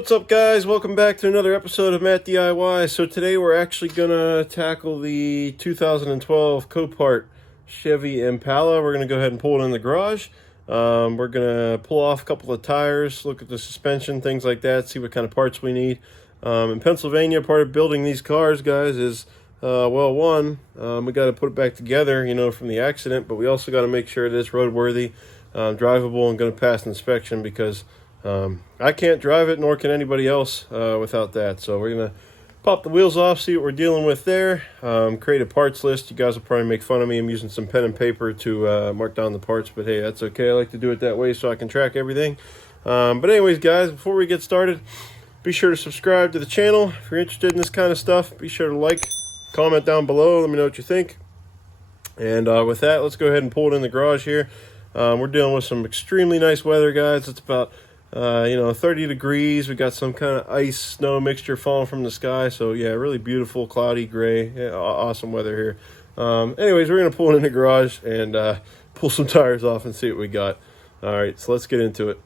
What's up, guys? Welcome back to another episode of MattDIY. So today we're actually gonna tackle the 2012 Copart Chevy Impala. We're gonna go ahead and pull it in the garage. We're gonna pull off a couple of tires, look at the suspension, things like that, see what kind of parts we need. In Pennsylvania, part of building these cars, guys, is we got to put it back together, from the accident, but we also got to make sure it is roadworthy, drivable, and going to pass inspection, because I can't drive it, nor can anybody else without that. So we're going to pop the wheels off, see what we're dealing with there, create a parts list. You guys will probably make fun of me. I'm using some pen and paper to mark down the parts, but hey, that's okay. I like to do it that way so I can track everything. But anyways, guys, before we get started, be sure to subscribe to the channel. If you're interested in this kind of stuff, be sure to like, comment down below. Let me know what you think. And with that, let's go ahead and pull it in the garage here. We're dealing with some extremely nice weather, guys. It's about 30 degrees. We got some kind of ice snow mixture falling from the sky. So yeah, really beautiful, cloudy, gray, awesome weather here. Anyways, we're gonna pull it in the garage and pull some tires off and see what we got. All right, so let's get into it.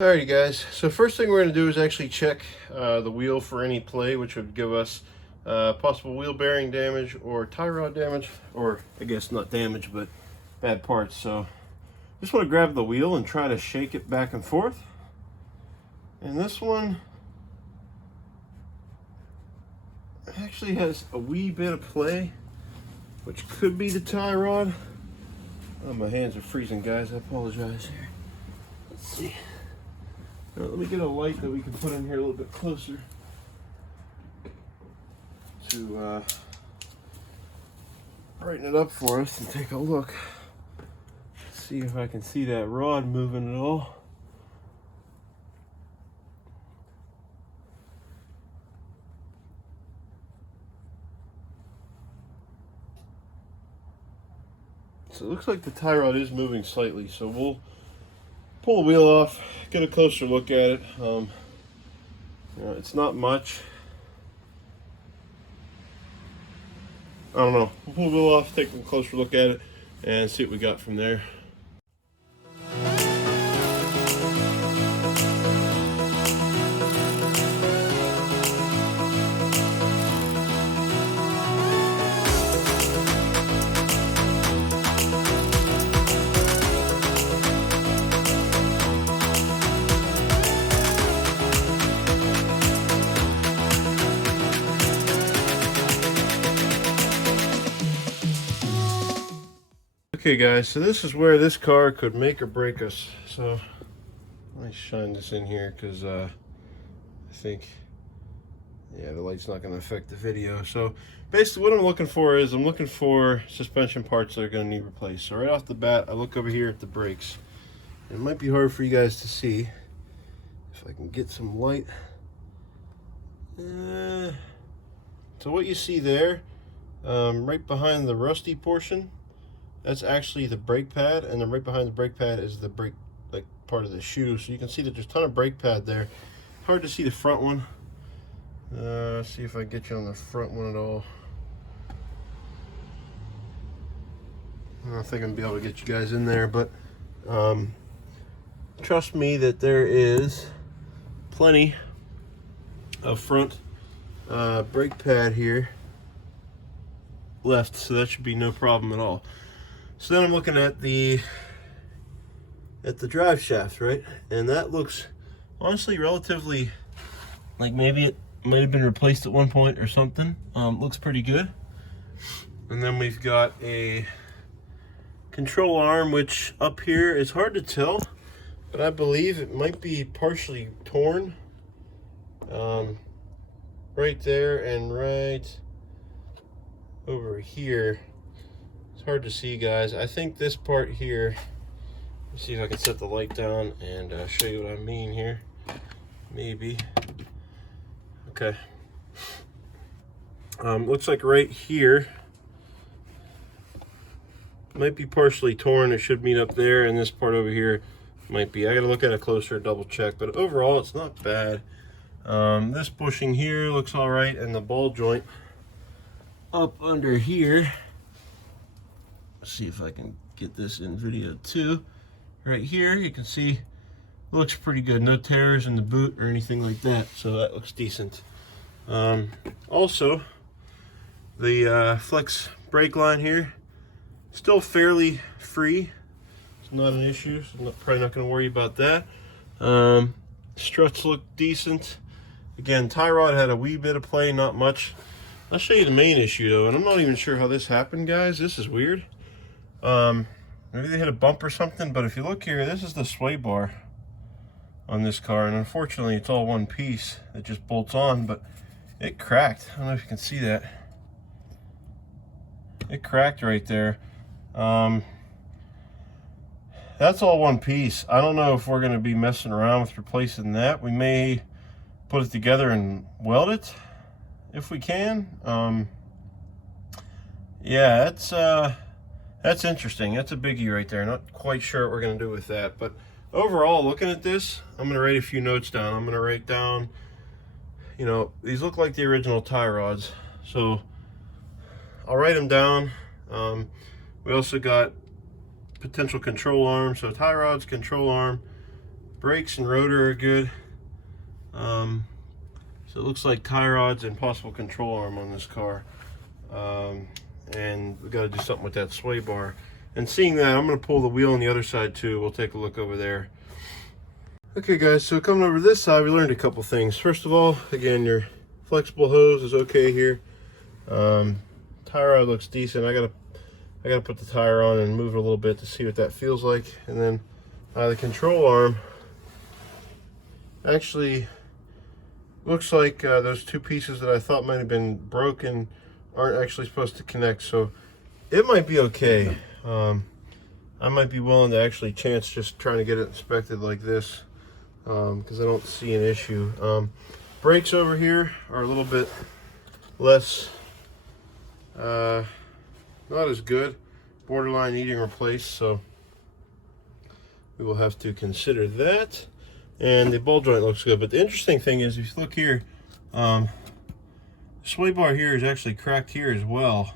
Alrighty, guys, so first thing we're going to do is actually check the wheel for any play, which would give us possible wheel bearing damage or tie rod damage, or I guess not damage, but bad parts. So just want to grab the wheel and try to shake it back and forth. And this one actually has a wee bit of play, which could be the tie rod. Oh, my hands are freezing, guys. I apologize here. Let's see. Let me get a light that we can put in here a little bit closer to brighten it up for us and take a look. See if I can see that rod moving at all. So it looks like the tie rod is moving slightly, so we'll pull the wheel off, get a closer look at it. It's not much. I don't know. We'll pull the wheel off, take a closer look at it, and see what we got from there. Okay, guys, so this is where this car could make or break us. So let me shine this in here, because I think, yeah, the light's not going to affect the video. So basically what I'm looking for is I'm looking for suspension parts that are going to need replaced. So right off the bat, I look over here at the brakes. It might be hard for you guys to see if I can get some light. So what you see there, right behind the rusty portion, that's actually the brake pad, and then right behind the brake pad is the brake, like, part of the shoe. So you can see that there's a ton of brake pad there. Hard to see the front one. See if I can get you on the front one at all. I don't think I'm gonna be able to get you guys in there, but trust me that there is plenty front brake pad here left, so that should be no problem at all. So then I'm looking at the drive shaft, right? And that looks honestly relatively like maybe it might have been replaced at one point or something. Looks pretty good. And then we've got a control arm, which up here is hard to tell, but I believe it might be partially torn. Right there and right over here. It's hard to see, guys. I think this part here, let's see if I can set the light down and show you what I mean here. Maybe. Okay. Looks like right here might be partially torn. It should meet up there, and this part over here might be. I gotta look at it closer, double check, but overall it's not bad. This bushing here looks all right, and the ball joint up under here, let's see if I can get this in video too. Right here you can see looks pretty good. No tears in the boot or anything like that, so that looks decent. Also, the flex brake line here still fairly free. It's not an issue, so I'm probably not going to worry about that. Struts look decent. Again, tie rod had a wee bit of play, not much. I'll show you the main issue though, and I'm not even sure how this happened, guys. This is weird. Maybe they hit a bump or something, but if you look here, this is the sway bar on this car, and unfortunately it's all one piece. It just bolts on, but it cracked. I don't know if you can see that. It cracked right there. That's all one piece. I don't know if we're going to be messing around with replacing that. We may put it together and weld it if we can. Yeah, that's interesting. That's a biggie right there. Not quite sure what we're going to do with that, but overall, looking at this, I'm going to write a few notes down. I'm going to write down, you know, these look like the original tie rods, so I'll write them down. We also got potential control arm, so tie rods, control arm, brakes and rotor are good. So it looks like tie rods and possible control arm on this car. And we got to do something with that sway bar. And seeing that, I'm going to pull the wheel on the other side too. We'll take a look over there. Okay guys, so coming over this side, we learned a couple things. First of all, again, your flexible hose is okay here. Tire rod looks decent. I gotta put the tire on and move it a little bit to see what that feels like. And then the control arm actually looks like those two pieces that I thought might have been broken aren't actually supposed to connect, so it might be okay. I might be willing to actually chance just trying to get it inspected like this, because I don't see an issue. Brakes over here are a little bit less, not as good, borderline needing replaced, so we will have to consider that. And the ball joint looks good, but the interesting thing is, if you look here, the sway bar here is actually cracked here as well.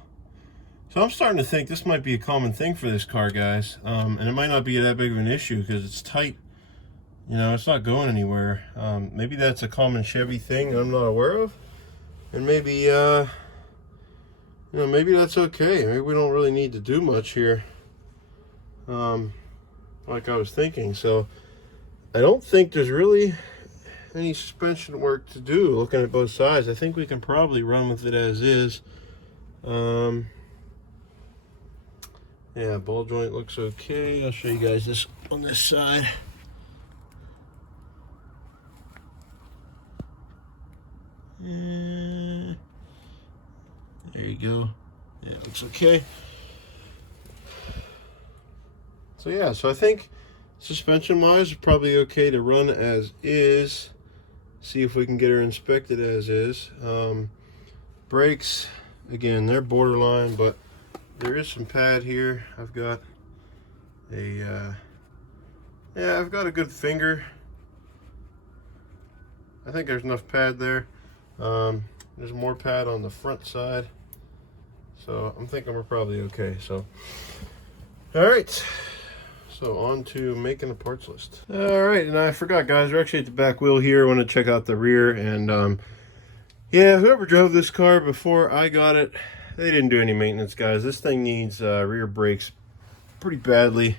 So I'm starting to think this might be a common thing for this car, guys, and it might not be that big of an issue because it's tight. You know, it's not going anywhere. Maybe that's a common Chevy thing that I'm not aware of, and maybe you know, maybe that's okay. Maybe we don't really need to do much here, like I was thinking. So I don't think there's really any suspension work to do. Looking at both sides, I think we can probably run with it as is. Yeah, ball joint looks okay. I'll show you guys this on this side. And there you go. Yeah, it looks okay. So yeah, so I think suspension wise, probably okay to run as is. See if we can get her inspected as is. Brakes, again, they're borderline, but there is some pad here. I've got a yeah, I've got a good finger. I think there's enough pad there. There's more pad on the front side, so I'm thinking we're probably okay. So all right, so So on to making a parts list. All right, and I forgot, guys, we're actually at the back wheel here. I want to check out the rear, and yeah, whoever drove this car before I got it, they didn't do any maintenance, guys. This thing needs rear brakes pretty badly.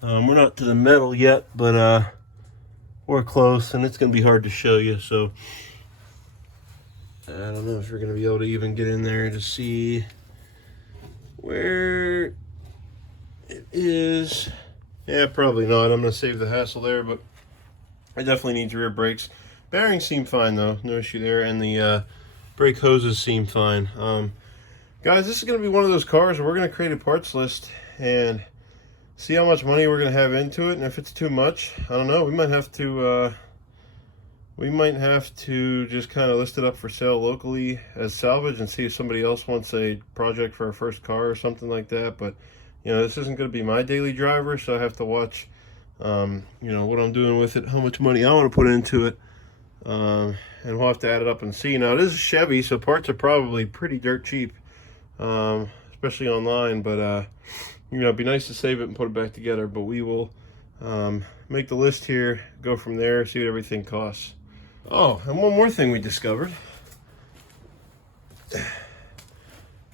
We're not to the metal yet, but we're close, and it's going to be hard to show you, so I don't know if you're going to be able to even get in there to see where it is. Yeah, probably not. I'm going to save the hassle there, but it definitely needs rear brakes. Bearings seem fine, though. No issue there, and the brake hoses seem fine. Guys, this is going to be one of those cars where we're going to create a parts list and see how much money we're going to have into it, and if it's too much, I don't know, we might have to just kind of list it up for sale locally as salvage and see if somebody else wants a project for our first car or something like that. But you know, this isn't going to be my daily driver, so I have to watch you know, what I'm doing with it, how much money I want to put into it, and we'll have to add it up and see. Now, it is a Chevy, so parts are probably pretty dirt cheap, especially online, but you know, it'd be nice to save it and put it back together. But we will make the list here, go from there, see what everything costs. Oh, and one more thing we discovered.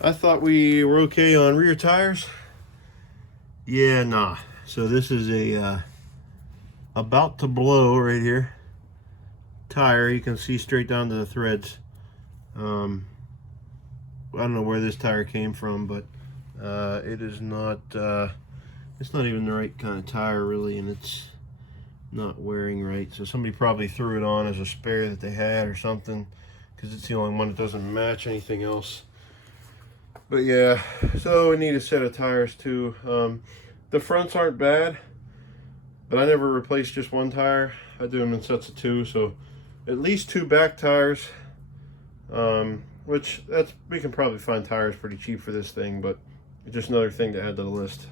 I thought we were okay on rear tires. Yeah, nah. So this is a about to blow right here tire. You can see straight down to the threads. I don't know where this tire came from, but it is not it's not even the right kind of tire really, and it's not wearing right. So somebody probably threw it on as a spare that they had or something, because it's the only one that doesn't match anything else. But yeah, so we need a set of tires too. The fronts aren't bad, but I never replace just one tire. I do them in sets of two, so at least 2 back tires, which we can probably find tires pretty cheap for this thing, but it's just another thing to add to the list.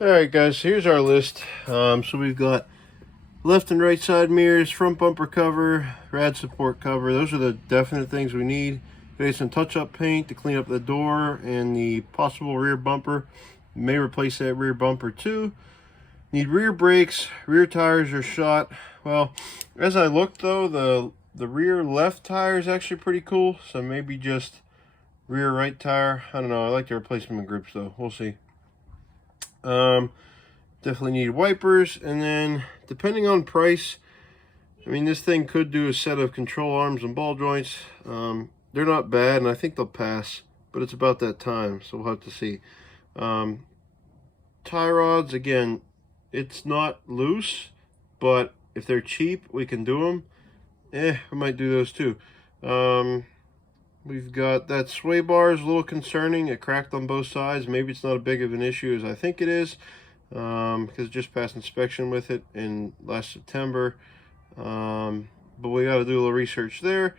All right, guys, here's our list. So we've got left and right side mirrors, front bumper cover, rad support cover. Those are the definite things we need. Maybe some touch-up paint to clean up the door and the possible rear bumper. May replace that rear bumper too. Need rear brakes. Rear tires are shot. Well, as I looked though, the rear left tire is actually pretty cool. So maybe just rear right tire. I don't know. I like the replacement groups though. We'll see. Definitely need wipers, and then depending on price, I mean, this thing could do a set of control arms and ball joints. They're not bad, and I think they'll pass, but it's about that time, so we'll have to see. Tie rods, again, it's not loose, but if they're cheap, we can do them. I might do those too. We've got that sway bar is a little concerning. It cracked on both sides. Maybe it's not as big of an issue as I think it is, because it just passed inspection with it in last September. But we got to do a little research there.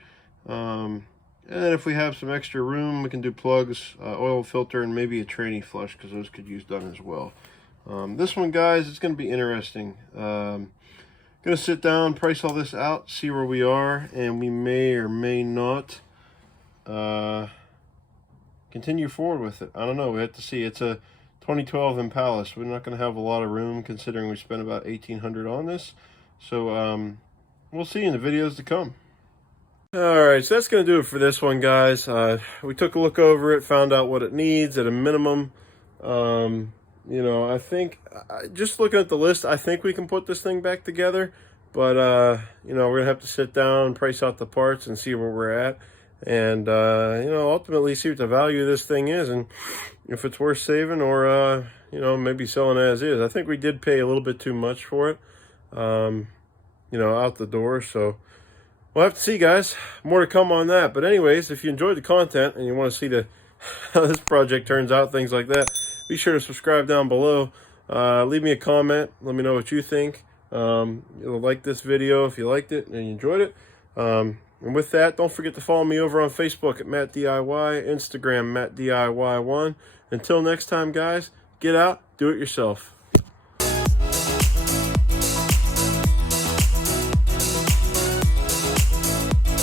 And then if we have some extra room, we can do plugs, oil filter, and maybe a tranny flush, because those could use done as well. This one, guys, it's going to be interesting. Going to sit down, price all this out, see where we are, and we may or may not continue forward with it. I don't know. We have to see. It's a 2012 Impala, so we're not going to have a lot of room considering we spent about $1,800 on this. So we'll see in the videos to come. Alright, so that's going to do it for this one, guys. We took a look over it, found out what it needs at a minimum. You know, I think, just looking at the list, I think we can put this thing back together. But, you know, we're going to have to sit down, price out the parts, and see where we're at. And, you know, ultimately see what the value of this thing is, and if it's worth saving, or, you know, maybe selling as is. I think we did pay a little bit too much for it, you know, out the door. So we'll have to see, guys. More to come on that. But anyways, if you enjoyed the content and you want to see how this project turns out, things like that, be sure to subscribe down below. Leave me a comment. Let me know what you think. You'll like this video if you liked it and you enjoyed it. And with that, don't forget to follow me over on Facebook at MattDIY, Instagram MattDIY1. Until next time, guys, get out, do it yourself.